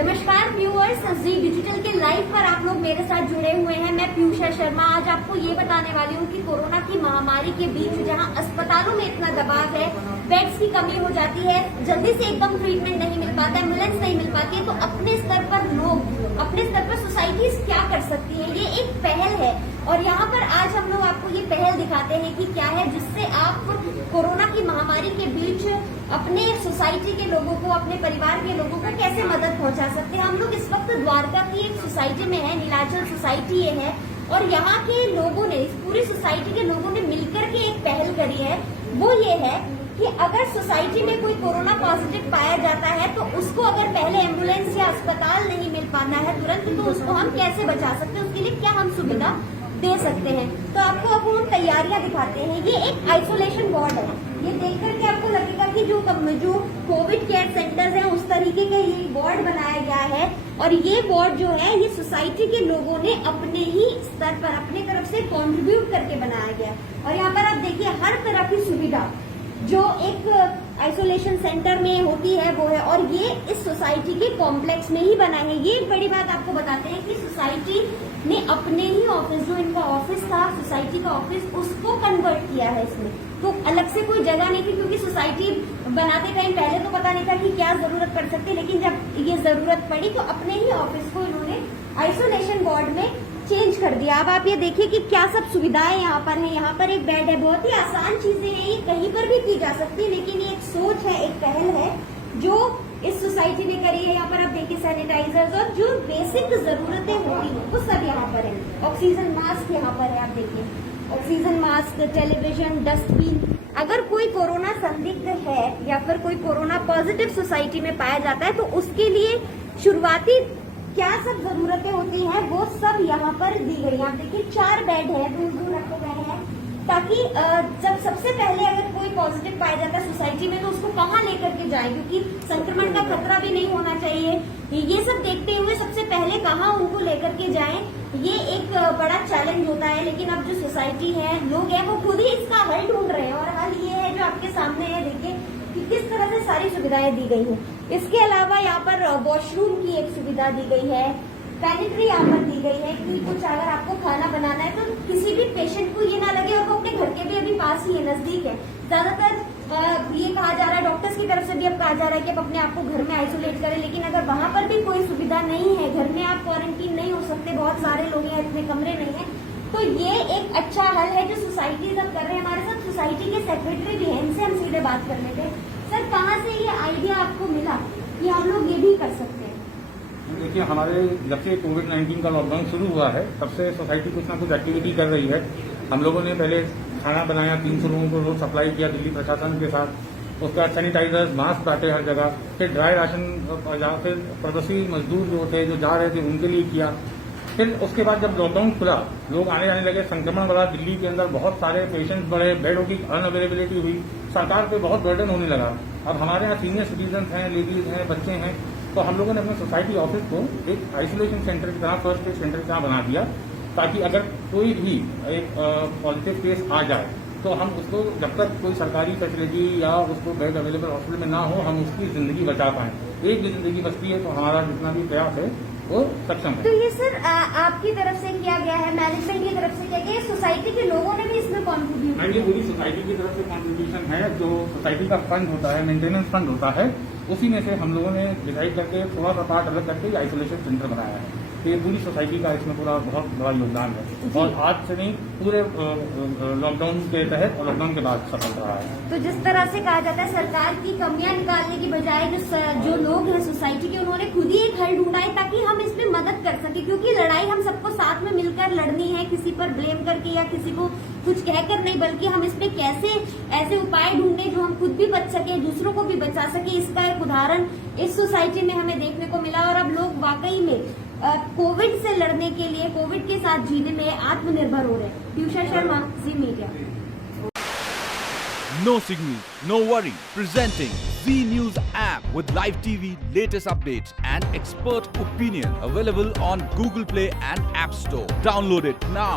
नमस्कार व्यूअर्स, जी डिजिटल के लाइव पर आप लोग मेरे साथ जुड़े हुए हैं। मैं पीयूषा शर्मा आज आपको ये बताने वाली हूँ कि कोरोना की महामारी के बीच जहाँ अस्पतालों में इतना दबाव है, बेड्स की कमी हो जाती है, जल्दी से एकदम ट्रीटमेंट नहीं मिल पाता, एम्बुलेंस नहीं मिल पाती है, तो अपने स्तर पर लोग, अपने स्तर पर सोसाइटीज क्या कर सकती है, ये एक पहल है। और यहाँ पर आज हम लोग आपको ये पहल दिखाते हैं कि क्या है, जिससे आप कोरोना की महामारी के बीच अपने सोसाइटी के लोगों को, अपने परिवार के लोगों को कैसे मदद पहुंचा सकते हैं। हम लोग इस वक्त द्वारका की एक सोसाइटी में है, नीलाचल सोसाइटी ये है, और यहाँ के लोगों ने, इस पूरी सोसाइटी के लोगों ने मिलकर के एक पहल करी है। वो ये है कि अगर सोसाइटी में कोई कोरोना पॉजिटिव पाया जाता है तो उसको अगर पहले एम्बुलेंस या अस्पताल नहीं मिल पाना है तुरंत, तो उसको हम कैसे बचा सकते हैं, उसके लिए क्या हम सुविधा दे सकते हैं। तो आपको अब हम तैयारियां दिखाते हैं। ये एक आइसोलेशन वार्ड है, ये देख करके आपको लगेगा कि जो कोविड केयर सेंटर्स हैं उस तरीके का ये वार्ड बनाया गया है। और ये वार्ड जो है ये सोसाइटी के लोगों ने अपने ही स्तर पर, अपने तरफ से कंट्रीब्यूट करके बनाया गया। और यहाँ पर आप देखिए हर तरह की सुविधा जो एक आइसोलेशन सेंटर में होती है वो है, और ये इस सोसाइटी के कॉम्प्लेक्स में ही बना है। ये एक बड़ी बात आपको बताते हैं कि सोसाइटी ने अपने ही ऑफिस, जो इनका ऑफिस था सोसाइटी का ऑफिस, उसको कन्वर्ट किया है इसमें। तो अलग से कोई जगह नहीं थी, क्योंकि सोसाइटी बनाते टाइम पहले तो पता नहीं था कि क्या जरूरत पड़ सकती है, लेकिन जब ये जरूरत पड़ी तो अपने ही ऑफिस को इन्होंने आइसोलेशन वार्ड में चेंज कर दिया। अब आप ये देखिए कि क्या सब सुविधाएं यहाँ पर हैं। यहाँ पर एक बेड है, बहुत ही आसान चीजें हैं, ये कहीं पर भी की जा सकती है, लेकिन ये एक सोच है, एक पहल है जो इस सोसाइटी ने करी है। यहाँ पर आप देखिए सैनिटाइजर्स और जो बेसिक जरूरतें होती हैं वो सब यहाँ पर है। ऑक्सीजन मास्क यहाँ पर है, आप देखिए ऑक्सीजन मास्क, टेलीविजन, डस्टबिन। अगर कोई कोरोना संदिग्ध है या फिर कोई कोरोना पॉजिटिव सोसाइटी में पाया जाता है तो उसके लिए शुरुआती क्या सब जरूरतें होती हैं वो सब यहाँ पर दी गई है। आप देखिए 4 बेड है, दूर दूर रखे गए हैं, ताकि जब सबसे पहले अगर कोई पॉजिटिव पाया जाता है सोसाइटी में तो उसको कहाँ लेकर के जाए, क्योंकि संक्रमण का खतरा भी नहीं होना चाहिए। ये सब देखते हुए सबसे पहले कहाँ उनको लेकर के जाएं, ये एक बड़ा चैलेंज होता है। लेकिन अब जो सोसाइटी है, लोग हैं, वो खुद ही इसका हल ढूंढ रहे हैं, और हल ये है जो आपके सामने है। देखिए कि किस तरह से सारी सुविधाएं दी गई हैं। इसके अलावा यहाँ पर वॉशरूम की एक सुविधा दी गई है, पैनिट्री यहाँ पर दी गई है कि कुछ अगर आपको खाना बनाना है तो किसी भी पेशेंट को ये ना लगे, और वो अपने घर के भी अभी पास ही है, नजदीक है। ज्यादातर ये कहा जा रहा है, डॉक्टर्स की तरफ से भी अब कहा जा रहा है कि आप अपने आप को घर में आइसोलेट करें, लेकिन अगर वहां पर भी कोई सुविधा नहीं है, घर में आप क्वारंटीन नहीं हो सकते, बहुत सारे लोग हैं, इतने कमरे नहीं है, तो ये एक अच्छा हल है जो सोसाइटी सब कर रहे हैं। हमारे साथ सोसाइटी के सेक्रेटरी भी हैं, इनसे हम सीधे बात कर लेते हैं। सर, कहाँ से ये आइडिया आपको मिला कि हम लोग ये भी कर सकते हैं? देखिए, हमारे जब से कोविड-19 का लॉकडाउन शुरू हुआ है तब से सोसाइटी कुछ ना कुछ एक्टिविटी कर रही है। हम लोगों ने पहले खाना बनाया, 300 लोगों को रोज सप्लाई किया दिल्ली प्रशासन के साथ। उसके बाद सैनिटाइजर्स, मास्क बांटे हर जगह, फिर ड्राई राशन, फिर प्रवासी मजदूर जो थे जो जा रहे थे उनके लिए किया। फिर उसके बाद जब लॉकडाउन खुला, लोग आने जाने लगे, संक्रमण बढ़ा, दिल्ली के अंदर बहुत सारे पेशेंट्स बढ़े, बेडों की अनअवेलेबिलिटी हुई, सरकार पे बहुत बर्डन होने लगा। अब हमारे यहाँ सीनियर सिटीजन हैं, लेडीज हैं, बच्चे हैं, तो हम लोगों ने अपने सोसाइटी ऑफिस को एक आइसोलेशन सेंटर की तरह, फर्स्ट एड सेंटर की तरह बना दिया, ताकि अगर कोई भी एक पॉजिटिव केस आ जाए तो हम उसको, जब तक कोई सरकारी फैसिलिटी या उसको बेड अवेलेबल हॉस्पिटल में ना हो, हम उसकी जिंदगी बचा पाएं। एक भी जिंदगी बचती है तो हमारा जितना भी प्रयास है वो सक्षम है। तो ये सर आपकी तरफ से किया गया है, मैनेजमेंट की तरफ से किया गया है, सोसाइटी के लोगों ने भी इसमें कॉन्ट्रीब्यूट? हाँ, ये पूरी सोसाइटी की तरफ से कॉन्ट्रीब्यूशन है। जो सोसाइटी का फंड होता है, मेंटेनेंस फंड होता है, उसी में से हम लोगों ने डिसाइड करके थोड़ा सा पार्ट अलग करके आइसोलेशन सेंटर बनाया है। तो ये पूरी सोसाइटी का इसमें पूरा बहुत बड़ा योगदान है, और आज से नहीं, पूरे लॉकडाउन के तहत और लॉकडाउन के बाद सफल रहा है। तो जिस तरह से कहा जाता है सरकार की कमियां निकालने की बजाय जो लोग हैं सोसाइटी के, उन्होंने खुद ही एक हल ढूंढा है ताकि हम इसमें मदद कर सके, क्योंकि लड़ाई हम सबको साथ में मिलकर लड़नी है, किसी पर ब्लेम करके या किसी को कुछ कहकर नहीं, बल्कि हम इसमें कैसे ऐसे उपाय ढूंढे जो हम खुद भी बच सके, दूसरों को भी बचा सके। इसका एक उदाहरण इस सोसाइटी में हमें देखने को मिला, और अब लोग वाकई में कोविड से लड़ने के लिए, कोविड के साथ जीने में आत्मनिर्भर हो रहे हैं। पीयूषा शर्मा, जी media. No signal, no worry. Presenting Z News app with live TV, latest updates and expert opinion. Available on Google Play and App Store. Download it now.